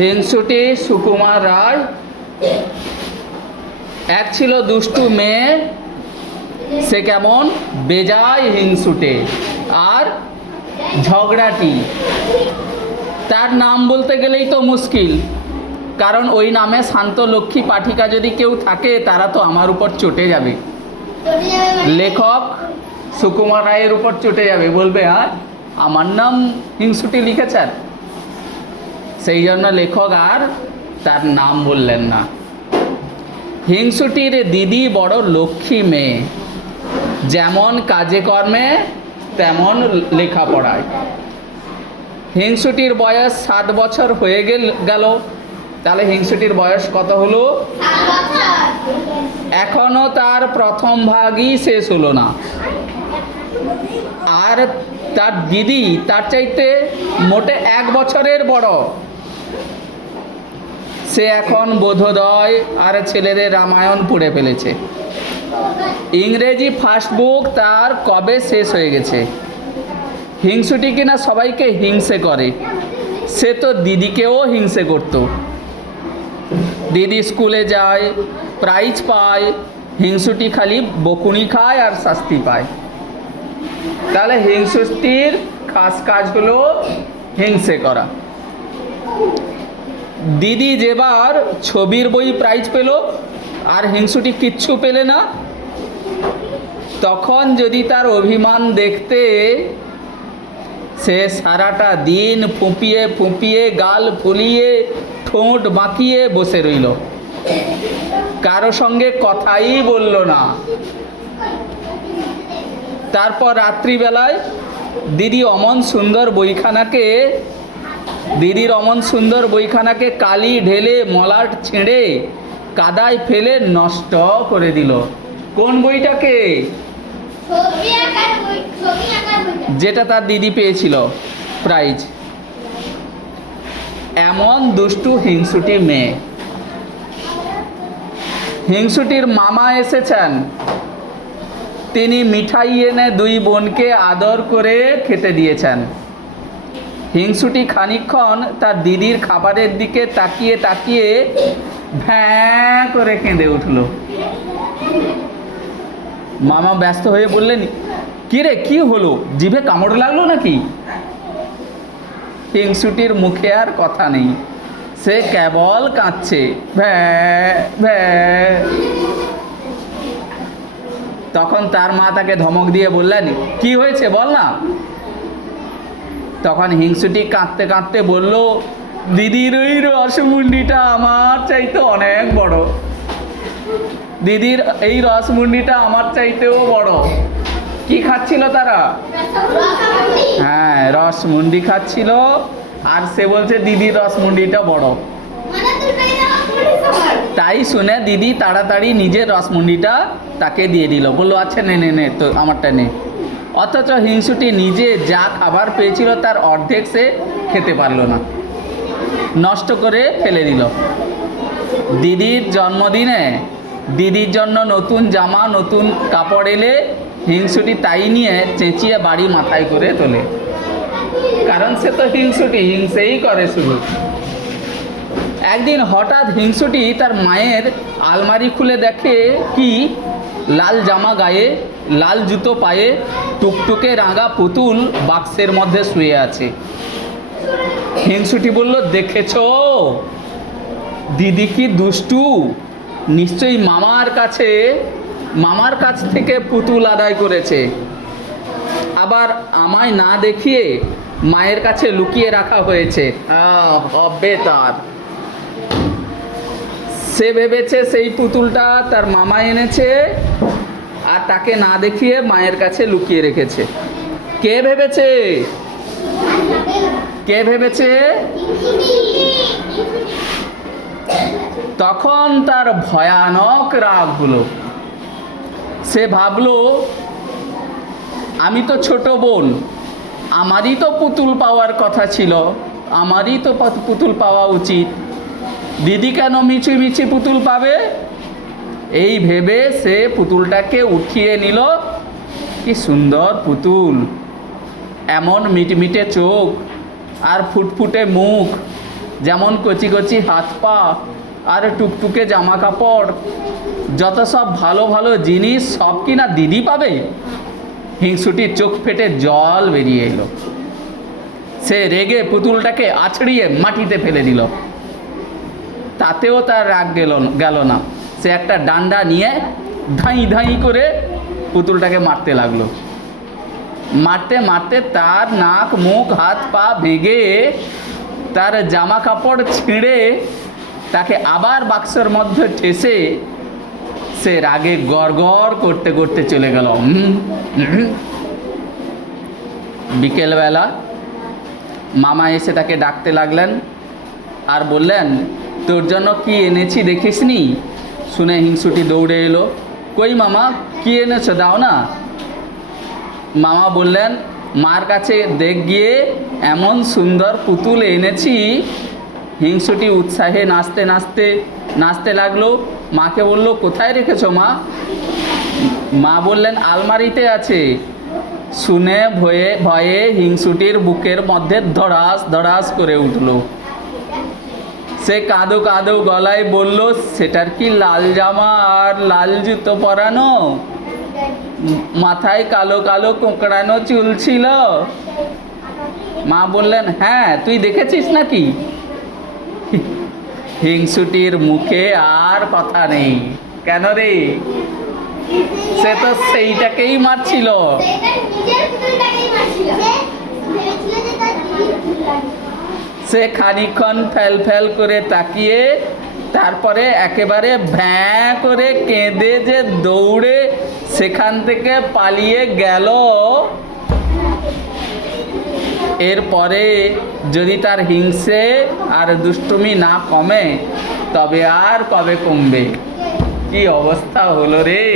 হিংসুটি সুকুমার রায় এক ছিল দুষ্টু মেয়ে, সে কেমন বেজায় হিংসুটে আর ঝগড়াটি। তার নাম বলতে গেলেই তো মুশকিল, কারণ ওই নামে শান্ত লক্ষ্মী পাঠিকা যদি কেউ থাকে তারা তো আমার উপর চটে যাবে, লেখক সুকুমার রায়ের উপর চটে যাবে, বলবে আর আমার নাম হিংসুটি লিখেছেন। সেই জন্য লেখক আর তার নাম বললেন না। হিংসুটির দিদি বড় লক্ষ্মী মেয়ে, যেমন কাজে কর্মে তেমন লেখাপড়ায়। হিংসুটির বয়স 7 বছর হয়ে গেল। তাহলে হিংসুটির বয়স কত হলো? এখনো তার প্রথম ভাগই শেষ হলো না। আর তার দিদি তার চাইতে মোটে 1 বছরের বড়। সে এখন বোধোদয় আর ছেলেদের রামায়ণ পড়ে ফেলেছে। ইংরেজি ফার্স্ট বুক তার কবে শেষ হয়ে গেছে। হিংসুটি কিনা সবাইকে হিংসে করে, সে তো দিদিকেও হিংসে করত। দিদি স্কুলে যায়, প্রাইজ পায়, হিংসুটি খালি বকুনি খায় আর শাস্তি পায়। তাহলে হিংসুটির খাস কাজ হলো হিংসে করা। দিদি যেবার ছবির বই প্রাইজ পেল আর হিংসুটি কিচ্ছু পেলে না, তখন যদি তার অভিমান দেখতে, সে সারাটা দিন ফুঁপিয়ে ফুঁপিয়ে গাল ফুলিয়ে ঠোঁট বাঁকিয়ে বসে রইল, কারো সঙ্গে কথাই বলল না। তারপর রাত্রিবেলায় দিদির অমন সুন্দর বইখানাকে কালি ঢেলে মলাট ছেড়ে কাদায় ফেলে নষ্ট করে দিল। কোন বইটাকে? যেটা তার দিদি পেয়েছিল প্রাইজ। এমন দুষ্টু হিংসুটি মেয়ে। হিংসুটির মামা এসেছেন, তিনি মিঠাই এনে 2 বোনকে আদর করে খেতে দিয়েছেন। হিংসুটি খানিকক্ষণ তার দিদির খাবারের দিকে তাকিয়ে তাকিয়ে ভ্যাঁ করে কেঁদে উঠল। মামা ব্যস্ত হয়ে বললেন, কি রে, কি হলো, জিভে কামড় লাগলো নাকি? হিংসুটির মুখে আর কথা নেই, সে কেবল কাঁদছে, ভ্যাঁ ভ্যাঁ। তখন তার মা তাকে ধমক দিয়ে বললেন, কি হয়েছে বল না। তখন হিংসুটি কাঁদতে কাঁদতে বলল, দিদির ওই রসমুন্ডিটা আমার চাইতে অনেক বড়, দিদির এই রসমুন্ডিটা আমার চাইতেও বড়। কি খাচ্ছিল তারা? হ্যাঁ, রসমুন্ডি খাচ্ছিল। আর সে বলছে দিদির রসমুন্ডিটা বড়। তাই শুনে দিদি তাড়াতাড়ি নিজের রসমুন্ডিটা তাকে দিয়ে দিল, বললো আচ্ছা নে নে নে, তো আমারটা নে। অথচ হিংসুটি নিজে যা খাবার পেয়েছিল তার অর্ধেক সে খেতে পারলো না, নষ্ট করে ফেলে দিল। দিদির জন্মদিনে দিদির জন্য নতুন জামা নতুন কাপড় এলে হিংসুটি তাই নিয়ে চেঁচিয়ে বাড়ি মাথায় করে তোলে, কারণ সে তো হিংসুটি, হিংসেই করে শুধু। একদিন হঠাৎ হিংসুটি তার মায়ের আলমারি খুলে দেখে কি লাল জামা গায়ে, লাল জুতো পায়ে, টুকটুকে রাঙা পুতুল বাক্সের মধ্যে শুয়ে আছে। হিংসুটি বলল, দেখেছো দিদি কি দুষ্টু, নিশ্চয়ই মামার কাছ থেকে পুতুল আদায় করেছে, আবার আমায় না দেখিয়ে মায়ের কাছে লুকিয়ে রাখা হয়েছে। হবে তার। সে ভেবেছে সেই পুতুলটা তার মামা এনেছে আর তাকে না দেখিয়ে মায়ের কাছে লুকিয়ে রেখেছে। কে ভেবেছে? কে ভেবেছে? তখন তার ভয়ানক রাগ হলো। সে ভাবলো, আমি তো ছোট বোন, আমারই তো পুতুল পাওয়ার কথা ছিল, আমারই তো পুতুল পাওয়া উচিত, দিদি কেন মিছি পুতুল পাবে? এই ভেবে সে পুতুলটাকে উঠিয়ে নিল। কি সুন্দর পুতুল, এমন মিটমিটে চোখ আর ফুটফুটে মুখ, যেমন কচি কচি হাত পা আর টুকটুকে জামা কাপড়, যত সব ভালো ভালো জিনিস সব কি না দিদি পাবে? হিংসুটির চোখ ফেটে জল বেরিয়ে এলো। সে রেগে পুতুলটাকে আছড়িয়ে মাটিতে ফেলে দিল। তাতেও তার রাগ গেল না। সে একটা ডান্ডা নিয়ে ধাই ধাই করে পুতুলটাকে মারতে লাগলো। মারতে মারতে তার নাক মুখ হাত পা ভেঙে, তার জামা কাপড় ছিঁড়ে, তাকে আবার বাক্সের মধ্যে ঠেসে সে রাগে গড়গড় করতে করতে চলে গেল। বিকেলবেলা মামা এসে তাকে ডাকতে লাগলেন আর বললেন, তোর জন্য কি এনেছি দেখিসনি? শুনে হিংসুটি দৌড়ে এলো। কই মামা, কি এনেছো, দাও না। মামা বললেন, মার কাছে দেখ গিয়ে এমন সুন্দর পুতুল এনেছি। হিংসুটি উৎসাহে নাচতে নাচতে নাচতে লাগলো। মাকে বলল, কোথায় রেখেছো মা? মা বললেন, আলমারিতে আছে। শুনে ভয়ে ভয়ে হিংসুটির বুকের মধ্যে ধড়াস ধড়াস করে উঠল। সে কাঁদো কাঁদো গলায় বলল, সেটার কি লাল জামা আর লাল জুতো পরানো, মাথায় কালো কালো কোঁকড়ানো চুল ছিল? মা বললেন, হ্যাঁ, তুই দেখেছিস নাকি? হিংসুটির মুখে আর কথা নেই। কেন রে? সে তো সেইটাকেই মারছিল। সে খানিকক্ষণ ফেল ফেল করে তাকিয়ে তারপরে একেবারে ভ্যাঁ করে কেঁদে যে দৌড়ে সেখান থেকে পালিয়ে গেল। এরপরে যদি তার হিংসে আর দুষ্টুমি না কমে, তবে আর কবে কমবে? কি অবস্থা হলো রে!